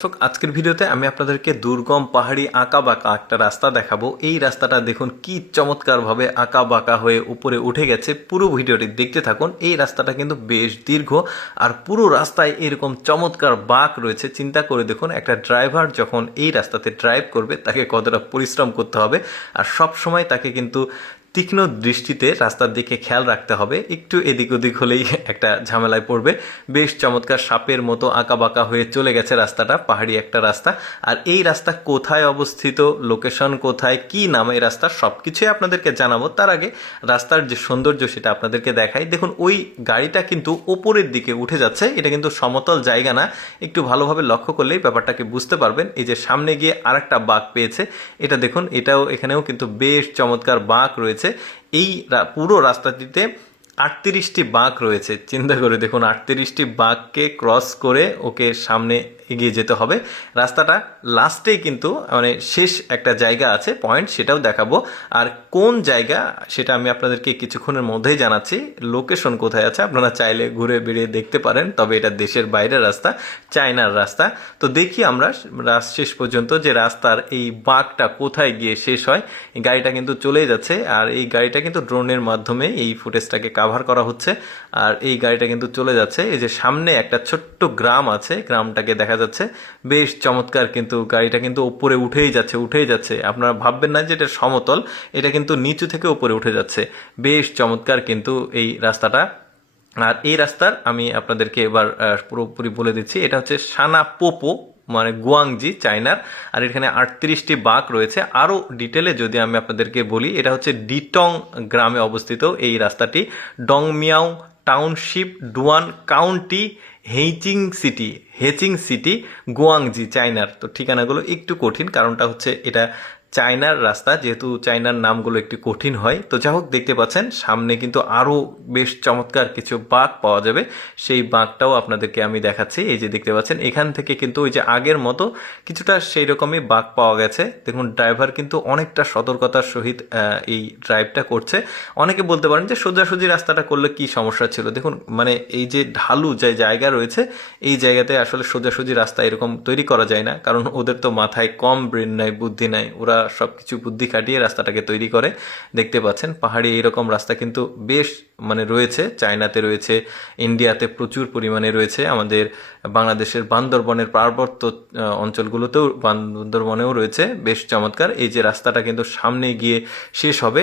আজকের ভিডিওতে আমি আপনাদেরকে দুর্গম পাহাড়ি আঁকা বাঁকা একটা রাস্তা দেখাবো। এই রাস্তাটা দেখুন কি চমৎকারভাবে আঁকা বাঁকা হয়ে উপরে উঠে গেছে। পুরো ভিডিওটি দেখতে থাকুন। এই রাস্তাটা কিন্তু বেশ দীর্ঘ আর পুরো রাস্তায় এরকম চমৎকার বাঁক রয়েছে। চিন্তা করে দেখুন একটা ড্রাইভার যখন এই রাস্তাতে ড্রাইভ করবে তাকে কতটা পরিশ্রম করতে হবে, আর সব সময় তাকে কিন্তু তীক্ষ্ণ দৃষ্টিতে রাস্তার দিকে খেয়াল রাখতে হবে। একটু এদিক ওদিক হলেই একটা ঝামেলায় পড়বে। বেশ চমৎকার সাপের মতো আঁকা বাঁকা হয়ে চলে গেছে রাস্তাটা, পাহাড়ি একটা রাস্তা। আর এই রাস্তা কোথায় অবস্থিত, লোকেশন কোথায়, কি নামে এই রাস্তা, সব কিছুই আপনাদেরকে জানাবো। তার আগে রাস্তার যে সৌন্দর্য সেটা আপনাদেরকে দেখাই। দেখুন ওই গাড়িটা কিন্তু ওপরের দিকে উঠে যাচ্ছে, এটা কিন্তু সমতল জায়গা না। একটু ভালোভাবে লক্ষ্য করলেই ব্যাপারটাকে বুঝতে পারবেন। এই যে সামনে গিয়ে আরেকটা বাঁক পেয়েছে, এটা দেখুন, এখানেও কিন্তু বেশ চমৎকার বাঁক রয়েছে। এই পুরো রাস্তাটিতে 38টি বাঁক রয়েছে। চিন্তা করে দেখুন, 38টি বাঁককে ক্রস করে ওকে সামনে এগিয়ে যেতে হবে। রাস্তাটা লাস্টেই কিন্তু মানে শেষ একটা জায়গা আছে, পয়েন্ট, সেটাও দেখাবো। আর কোন জায়গা সেটা আমি আপনাদেরকে কিছুক্ষণের মধ্যেই জানাচ্ছি। লোকেশন কোথায় আছে আপনারা চাইলে ঘুরে বেরিয়ে দেখতে পারেন, তবে এটা দেশের বাইরের রাস্তা, চায়নার রাস্তা। তো দেখি আমরা শেষ পর্যন্ত যে রাস্তার এই বাঁকটা কোথায় গিয়ে শেষ হয়। এই গাড়িটা কিন্তু চলেই যাচ্ছে, আর এই গাড়িটা কিন্তু ড্রোনের মাধ্যমে এই ফুটেজটাকে কাভার করা হচ্ছে। আর এই গাড়িটা কিন্তু চলে যাচ্ছে। এই যে সামনে একটা ছোট্ট গ্রাম আছে, গ্রামটাকে দেখা যাচ্ছে। বেশ চমৎকার, কিন্তু গাড়িটা কিন্তু উপরে উঠেই যাচ্ছে। আপনারা ভাববেন না যে এটা সমতল, এটা কিন্তু নিচু থেকে উপরে উঠে যাচ্ছে। বেশ চমৎকার কিন্তু এই রাস্তাটা। আর এই রাস্তার আমি আপনাদেরকে এবার পুরোপুরি বলে দিচ্ছি। এটা হচ্ছে সানা পোপো, মানে গুয়াংজি, চায়নার। আর এখানে 38টি বাঁক রয়েছে। আরও ডিটেলে যদি আমি আপনাদেরকে বলি, এটা হচ্ছে ডিটং গ্রামে অবস্থিত এই রাস্তাটি। Dongmiao township, Duan county, Hechi city, Guangxi, চায়নার। তো ঠিকানাগুলো একটু কঠিন, কারণটা হচ্ছে এটা চায়নার রাস্তা, যেহেতু চায়নার নামগুলো একটু কঠিন হয়। তো যাই হোক, দেখতে পাচ্ছেন সামনে কিন্তু আরও বেশ চমৎকার কিছু বাঁক পাওয়া যাবে। সেই বাঁকটাও আপনাদেরকে আমি দেখাচ্ছি। এই যে দেখতে পাচ্ছেন, এখান থেকে কিন্তু ওই যে আগের মতো কিছুটা সেই রকমই বাঁক পাওয়া গেছে। দেখুন ড্রাইভার কিন্তু অনেকটা সতর্কতার সহিত এই ড্রাইভটা করছে। অনেকে বলতে পারেন যে সোজাসুজি রাস্তাটা করলে কি সমস্যা ছিল। দেখুন মানে এই যে ঢালু যে জায়গা রয়েছে, এই জায়গাতে আসলে সোজাসুজি রাস্তা এরকম তৈরি করা যায় না, কারণ ওদের তো মাথায় কম ব্রেন নাই, বুদ্ধি নাই। ওরা সব কিছু বুদ্ধি খাটিয়ে রাস্তাটাকে তৈরি করে। দেখতে পাচ্ছেন পাহাড়ি এইরকম রাস্তা কিন্তু বেশ মানে রয়েছে, চায়নাতে রয়েছে, ইন্ডিয়াতে প্রচুর পরিমাণে রয়েছে, আমাদের বাংলাদেশের বান্দরবনের পার্বত্য অঞ্চলগুলোতেও, বান্দরবনেও রয়েছে। বেশ চমৎকার। এই যে রাস্তাটা কিন্তু সামনে গিয়ে শেষ হবে,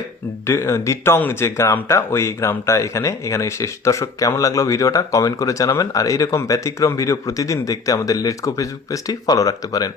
ডিটং যে গ্রামটা, ওই গ্রামটা এখানে শেষ। দর্শক, কেমন লাগলো ভিডিওটা কমেন্ট করে জানাবেন। আর এইরকম ব্যতিক্রম ভিডিও প্রতিদিন দেখতে আমাদের লেটস গো ফেসবুক পেজটি ফলো রাখতে পারেন।